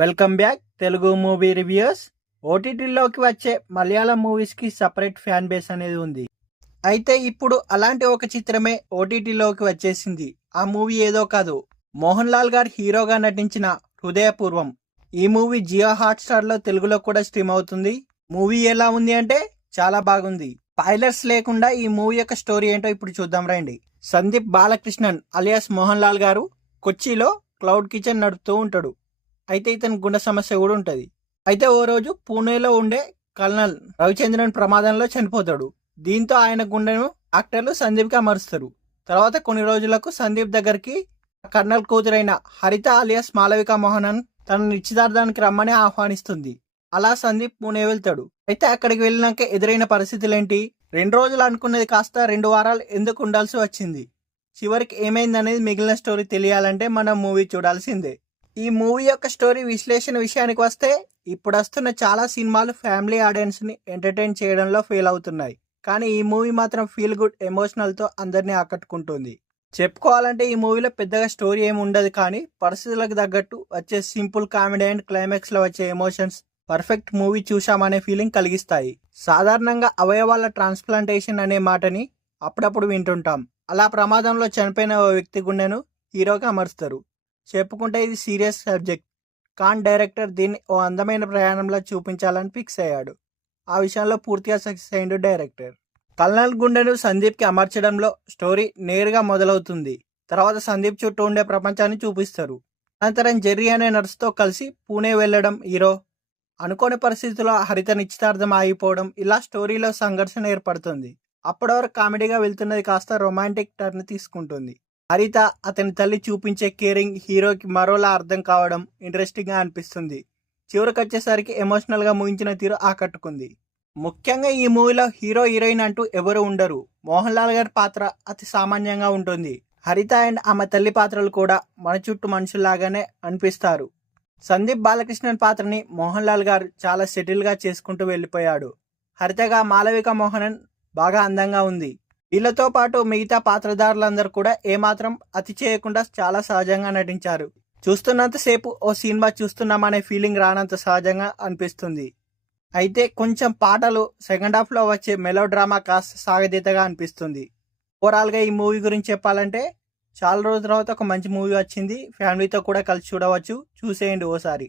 Welcome back Telugu movie reviews. ఓటీటీలోకి వచ్చే మలయాళం మూవీస్కి సపరేట్ ఫ్యాన్ బేస్ అనేది ఉంది. అయితే ఇప్పుడు అలాంటి ఒక చిత్రమే ఓటీటీలోకి వచ్చేసింది. ఆ మూవీ ఏదో కాదు, మోహన్ లాల్ గారు హీరోగా నటించిన హృదయపూర్వం. ఈ మూవీ జియో హాట్స్టార్లో తెలుగులో కూడా స్ట్రీమ్ అవుతుంది. మూవీ ఎలా ఉంది అంటే చాలా బాగుంది. స్పాయిలర్స్ లేకుండా ఈ మూవీ యొక్క స్టోరీ ఏంటో ఇప్పుడు చూద్దాం రండి. సందీప్ బాలకృష్ణన్ అలియాస్ మోహన్ లాల్ గారు కొచ్చిలో క్లౌడ్ కిచెన్ నడుపుతూ ఉంటాడు. అయితే ఇతని గుండె సమస్య కూడా ఉంటుంది. అయితే ఓ రోజు పూణేలో ఉండే కల్నల్ రవిచంద్రన్ ప్రమాదంలో చనిపోతాడు. దీంతో ఆయన గుండెను డాక్టర్లు సందీప్కి అమరుస్తారు. తర్వాత కొన్ని రోజులకు సందీప్ దగ్గరికి కర్నల్ కూతురైన హరిత అలియాస్ మాలవిక మోహనన్ తన నిశ్చితార్థానికి రమ్మని ఆహ్వానిస్తుంది. అలా సందీప్ పూణే వెళ్తాడు. అయితే అక్కడికి వెళ్ళినాక ఎదురైన పరిస్థితులేంటి? 2 రోజులు అనుకున్నది కాస్త 2 వారాలు ఎందుకు ఉండాల్సి వచ్చింది? చివరికి ఏమైందనేది మిగిలిన స్టోరీ తెలియాలంటే మనం మూవీ చూడాల్సిందే. ఈ మూవీ యొక్క స్టోరీ విశ్లేషణ విషయానికి వస్తే, ఇప్పుడు వస్తున్న చాలా సినిమాలు ఫ్యామిలీ ఆడియన్స్ని ఎంటర్టైన్ చేయడంలో ఫెయిల్ అవుతున్నాయి. కానీ ఈ మూవీ మాత్రం ఫీల్ గుడ్ ఎమోషనల్తో అందరినీ ఆకట్టుకుంటుంది. చెప్పుకోవాలంటే ఈ మూవీలో పెద్దగా స్టోరీ ఏమి ఉండదు, కానీ పరిస్థితులకు తగ్గట్టు వచ్చే సింపుల్ కామెడీ అండ్ క్లైమాక్స్లో వచ్చే ఎమోషన్స్ పర్ఫెక్ట్ మూవీ చూశామనే ఫీలింగ్ కలిగిస్తాయి. సాధారణంగా అవయవాల ట్రాన్స్ప్లాంటేషన్ అనే మాటని అప్పుడప్పుడు వింటుంటాం. అలా ప్రమాదంలో చనిపోయిన ఓ వ్యక్తి గుండెను హీరోగా అమరుస్తారు. చెప్పుకుంటే ఇది సీరియస్ సబ్జెక్ట్. ఖాన్ డైరెక్టర్ దీన్ని ఓ అందమైన ప్రయాణంలో చూపించాలని ఫిక్స్ అయ్యాడు. ఆ విషయంలో పూర్తిగా సక్సెస్ అయ్యిండు డైరెక్టర్. కల్నల్ గుండెను సందీప్కి అమర్చడంలో స్టోరీ నేరుగా మొదలవుతుంది. తర్వాత సందీప్ చుట్టూ ఉండే ప్రపంచాన్ని చూపిస్తారు. అనంతరం జెర్రీ అనే నర్సుతో కలిసి పూణే వెళ్ళడం హీరో. అనుకోని పరిస్థితుల్లో హరిత నిశ్చితార్థం ఆగిపోవడం, ఇలా స్టోరీలో సంఘర్షణ ఏర్పడుతుంది. అప్పటి వరకు కామెడీగా వెళ్తున్నది కాస్త రొమాంటిక్ టర్న్ తీసుకుంటుంది. హరిత అతని తల్లి చూపించే కేరింగ్ హీరోకి మరోలా అర్థం కావడం ఇంట్రెస్టింగ్గా అనిపిస్తుంది. చివరికి వచ్చేసరికి ఎమోషనల్గా ముగించిన తీరు ఆకట్టుకుంది. ముఖ్యంగా ఈ మూవీలో హీరో హీరోయిన్ అంటూ ఎవరు ఉండరు. మోహన్ లాల్ గారి పాత్ర అతి సామాన్యంగా ఉంటుంది. హరిత అండ్ ఆమె తల్లి పాత్రలు కూడా మన చుట్టూ మనుషుల్లాగానే అనిపిస్తారు. సందీప్ బాలకృష్ణన్ పాత్రని మోహన్ లాల్ గారు చాలా సెటిల్గా చేసుకుంటూ వెళ్ళిపోయాడు. హరితగా మాలవిక మోహనన్ బాగా అందంగా ఉంది. వీళ్ళతో పాటు మిగతా పాత్రధారులందరూ కూడా ఏమాత్రం అతి చేయకుండా చాలా సహజంగా నటించారు. చూస్తున్నంతసేపు ఓ సినిమా చూస్తున్నామనే ఫీలింగ్ రానంత సహజంగా అనిపిస్తుంది. అయితే కొంచెం పాటలు సెకండ్ హాఫ్లో వచ్చే మెలో డ్రామా కాస్త సాగతీతగా అనిపిస్తుంది. ఓవరాల్గా ఈ మూవీ గురించి చెప్పాలంటే చాలా రోజుల తర్వాత ఒక మంచి మూవీ వచ్చింది. ఫ్యామిలీతో కూడా కలిసి చూడవచ్చు. చూసేయండి ఓసారి.